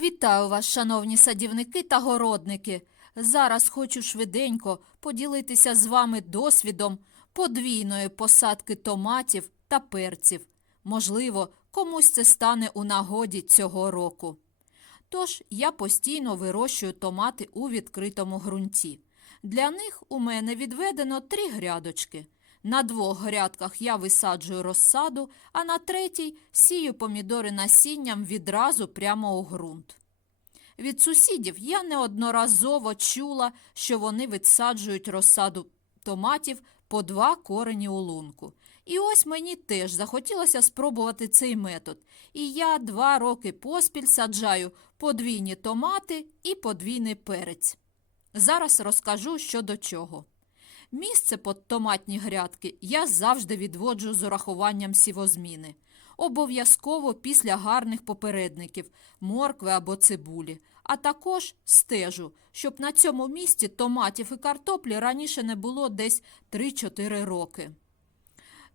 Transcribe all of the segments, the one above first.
Вітаю вас, шановні садівники та городники. Зараз хочу швиденько поділитися з вами досвідом подвійної посадки томатів та перців. Можливо, комусь це стане у нагоді цього року. Тож я постійно вирощую томати у відкритому ґрунті. Для них у мене відведено три грядочки. На двох грядках я висаджую розсаду, а на третій сію помідори насінням відразу прямо у ґрунт. Від сусідів я неодноразово чула, що вони відсаджують розсаду томатів по два корені у лунку. І ось мені теж захотілося спробувати цей метод. І я два роки поспіль саджаю подвійні томати і подвійний перець. Зараз розкажу, що до чого. Місце під томатні грядки я завжди відводжу з урахуванням сівозміни. Обов'язково після гарних попередників моркви або цибулі, а також стежу, щоб на цьому місці томатів і картоплі раніше не було десь 3-4 роки.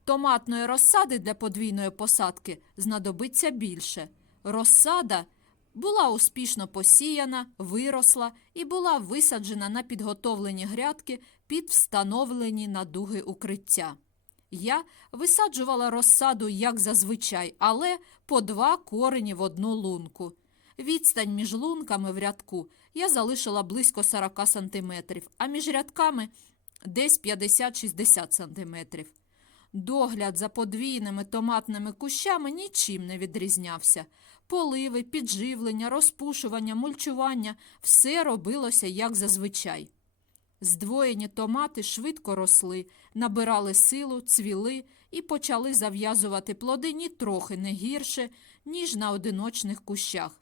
Томатної розсади для подвійної посадки знадобиться більше. Розсада була успішно посіяна, виросла і була висаджена на підготовлені грядки під встановлені надуги укриття. Я висаджувала розсаду, як зазвичай, але по два корені в одну лунку. Відстань між лунками в рядку я залишила близько 40 см, а між рядками десь 50-60 см. Догляд за подвійними томатними кущами нічим не відрізнявся. Поливи, підживлення, розпушування, мульчування все робилося як зазвичай. Здвоєні томати швидко росли, набирали силу, цвіли і почали зав'язувати плоди нітрохи не гірше, ніж на одиночних кущах.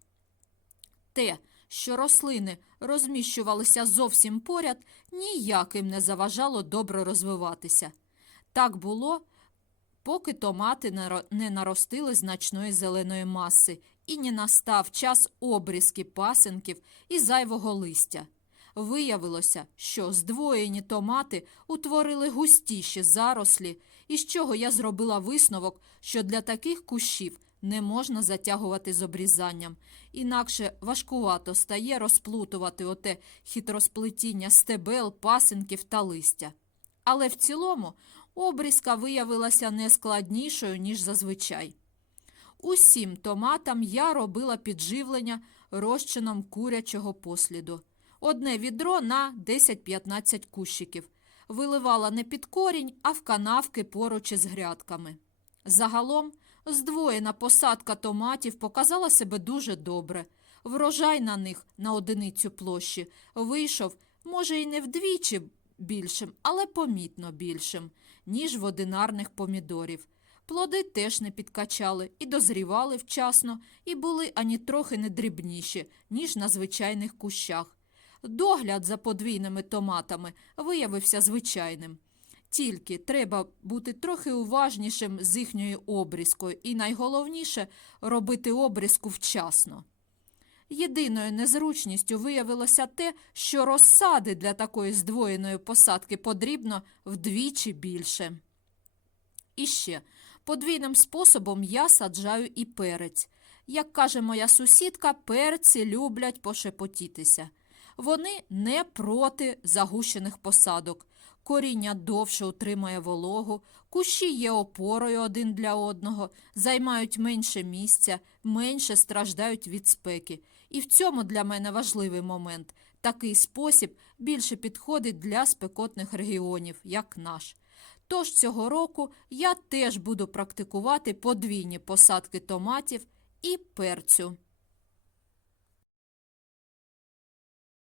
Те, що рослини розміщувалися зовсім поряд, ніяким не заважало добре розвиватися. Так було, поки томати не наростили значної зеленої маси і не настав час обрізки пасенків і зайвого листя. Виявилося, що здвоєні томати утворили густіші зарослі, із чого я зробила висновок, що для таких кущів не можна затягувати з обрізанням, інакше важкувато стає розплутувати оте хитросплетіння стебел, пасенків та листя. Але в цілому обрізка виявилася не складнішою, ніж зазвичай. Усім томатам я робила підживлення розчином курячого посліду. Одне відро на 10-15 кущиків. Виливала не під корінь, а в канавки поруч із грядками. Загалом, здвоєна посадка томатів показала себе дуже добре. Врожай на них на одиницю площі вийшов, може, і не вдвічі більшим, але помітно більшим, ніж в одинарних помідорів. Плоди теж не підкачали і дозрівали вчасно, і були ані трохи не дрібніші, ніж на звичайних кущах. Догляд за подвійними томатами виявився звичайним. Тільки треба бути трохи уважнішим з їхньою обрізкою, і найголовніше робити обрізку вчасно. Єдиною незручністю виявилося те, що розсади для такої здвоєної посадки потрібно вдвічі більше. І ще подвійним способом я саджаю і перець. Як каже моя сусідка, перці люблять пошепотітися. Вони не проти загущених посадок. Коріння довше утримує вологу, кущі є опорою один для одного, займають менше місця, менше страждають від спеки. І в цьому для мене важливий момент. Такий спосіб більше підходить для спекотних регіонів, як наш. Тож цього року я теж буду практикувати подвійні посадки томатів і перцю.